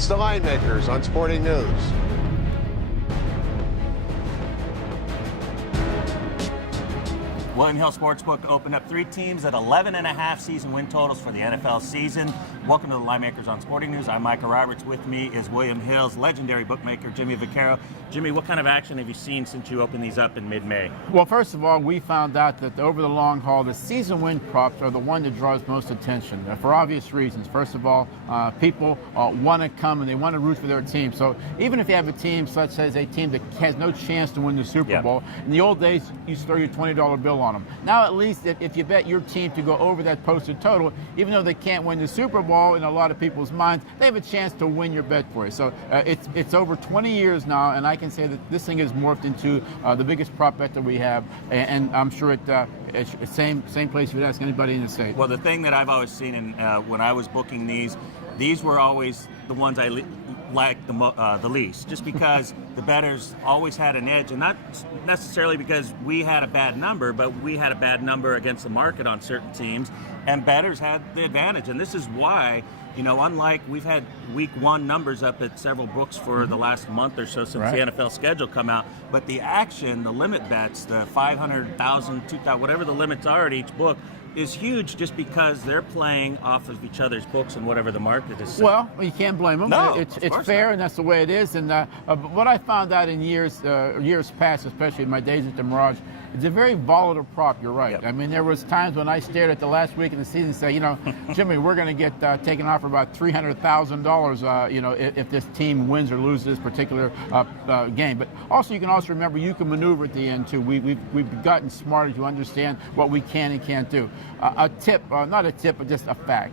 It's the Linemakers on Sporting News. William Hill Sportsbook opened up 3 teams at 11.5 season win totals for the NFL season. Welcome to the Linemakers on Sporting News. I'm Micah Roberts. With me is William Hill's legendary bookmaker, Jimmy Vaccaro. Jimmy, what kind of action have you seen since you opened these up in mid-May? Well, first of all, we found out that over the long haul, the season win props are the one that draws most attention for obvious reasons. First of all, people want to come and they want to root for their team. So even if you have a team such as a team that has no chance to win the Super Bowl, in the old days, you used to throw your $20 bill on them. Now, at least if you bet your team to go over that posted total, even though they can't win the Super Bowl, in a lot of people's minds, they have a chance to win your bet for you. So it's over 20 years now, and I can say that this thing has morphed into the biggest prop bet that we have, and I'm sure it's the same place you'd ask anybody in the state. Well, the thing that I've always seen, when I was booking these were always the ones I liked the least, just because the bettors always had an edge, and not necessarily because we had a bad number, but we had a bad number against the market on certain teams, and bettors had the advantage. And this is why, unlike we've had week 1 numbers up at several books for the last month or so since the NFL schedule come out, but the action, the limit bets, the 500,000, 2,000, whatever the limits are at each book, is huge just because they're playing off of each other's books and whatever the market is saying. Well, you can't blame them. No, it's fair, and that's the way it is. And what I found out in years past, especially in my days at the Mirage, it's a very volatile prop. You're right. Yep. I mean, there was times when I stared at the last week of the season and say, Jimmy, we're going to get taken off for about $300,000, if this team wins or loses this particular game. But also, you can also remember you can maneuver at the end too. We've gotten smarter to understand what we can and can't do. A tip, not a tip, but just a fact.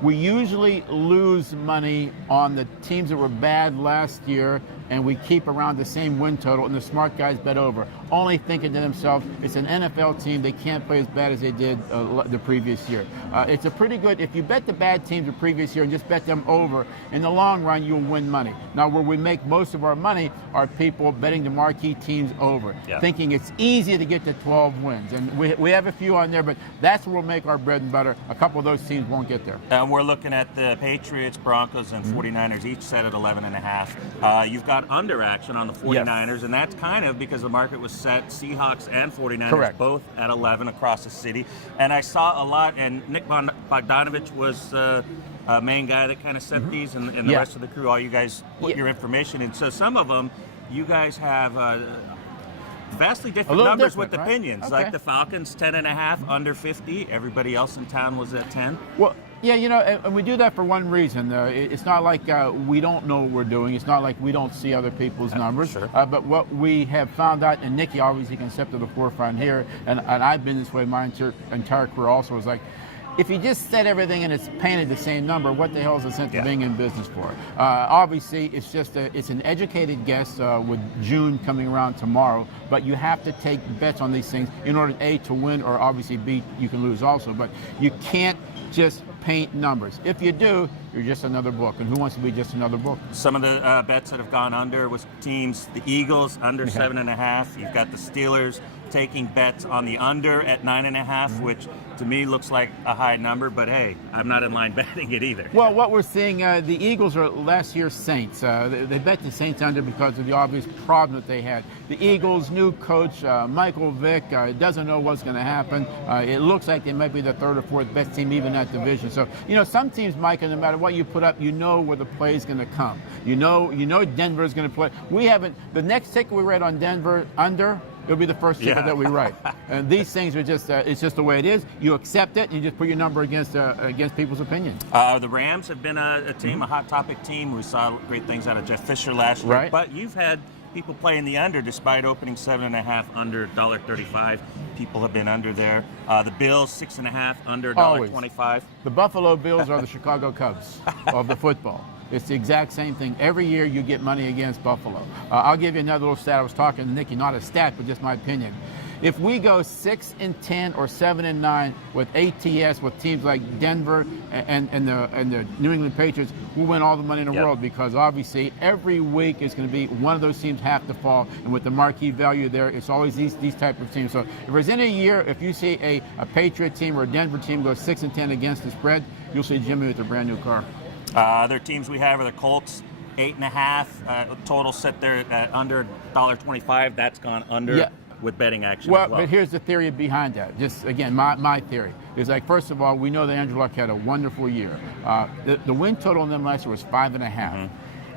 We usually lose money on the teams that were bad last year, and we keep around the same win total, and the smart guys bet over, only thinking to themselves, it's an NFL team, they can't play as bad as they did the previous year. It's a pretty good, if you bet the bad teams the previous year and just bet them over, in the long run, you'll win money. Now, where we make most of our money are people betting the marquee teams over, thinking it's easy to get to 12 wins. And we have a few on there, but that's where we'll make our bread and butter. A couple of those teams won't get there. We're looking at the Patriots, Broncos, and 49ers, each set at 11.5. You've got under action on the 49ers, and that's kind of because the market was set Seahawks and 49ers both at 11 across the city. And I saw a lot, and Nick Bogdanovich was the main guy that kind of set these, and the rest of the crew, all you guys put your information in. So some of them, you guys have vastly different numbers with opinions. Like the Falcons, 10.5, under 50. Everybody else in town was at 10. Well, yeah, and we do that for one reason. It's not like we don't know what we're doing. It's not like we don't see other people's numbers. Sure. But what we have found out, and Nicky obviously can step to the forefront here, and I've been this way my entire career also, is like, if you just set everything and it's painted the same number, what the hell is the sense of being in business for? Obviously, it's an educated guess with June coming around tomorrow, but you have to take bets on these things in order, A, to win, or obviously, B, you can lose also. But you can't just paint numbers. If you do, you're just another book. And who wants to be just another book? Some of the bets that have gone under was teams, the Eagles, under 7.5. You've got the Steelers taking bets on the under at 9.5, which to me looks like a high number, but hey, I'm not in line betting it either. Well, what we're seeing, the Eagles are last year's Saints. They bet the Saints under because of the obvious problem that they had. The Eagles, new coach, Michael Vick, doesn't know what's going to happen. It looks like they might be the 3rd or 4th best team even in that division. So, some teams, Micah, no matter what you put up, you know where the play is going to come. You know Denver is going to play. We haven't, the next ticket we read on Denver under, it'll be the first ticket that we write. And these things are just, it's just the way it is. You accept it, and you just put your number against people's opinions. The Rams have been a team, a hot topic team. We saw great things out of Jeff Fisher last year. But you've had people playing the under despite opening 7.5 under $1.35. People have been under there. The Bills, 6.5 under $1.25. The Buffalo Bills are the Chicago Cubs of the football. It's the exact same thing. Every year you get money against Buffalo. I'll give you another little stat. I was talking to Nicky, not a stat, but just my opinion. If we go 6-10 or 7-9 with ATS, with teams like Denver and the New England Patriots, we'll win all the money in the world, because obviously every week is going to be one of those teams have to fall, and with the marquee value there, it's always these type of teams. So if there's any year, if you see a Patriot team or a Denver team go 6-10 against the spread, you'll see Jimmy with a brand new car. Other teams we have are the Colts, 8.5. Total set there at under $1.25. That's gone under. Yeah. With betting action Well, as well. but here's the theory behind that. Just again, my theory is like, first of all, we know that Andrew Luck had a wonderful year. The win total on them last year was 5.5.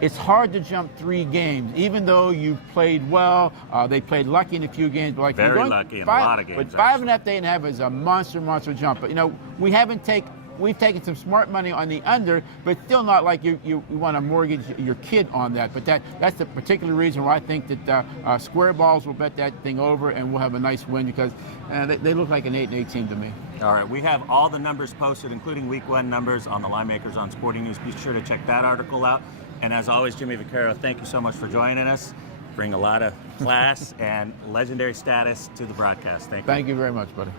It's hard to jump 3 games, even though you played well. They played lucky in a few games, but like Very lucky in a lot of games. But 5.5, 8.5 is a monster jump. But we've taken some smart money on the under, but still not like you want to mortgage your kid on that. But that's the particular reason why I think that Square Balls will bet that thing over, and we'll have a nice win because they look like an 8-8 team to me. All right, we have all the numbers posted, including Week 1 numbers, on the Linemakers on Sporting News. Be sure to check that article out. And as always, Jimmy Vaccaro, thank you so much for joining us. Bring a lot of class and legendary status to the broadcast. Thank you. Thank you very much, buddy.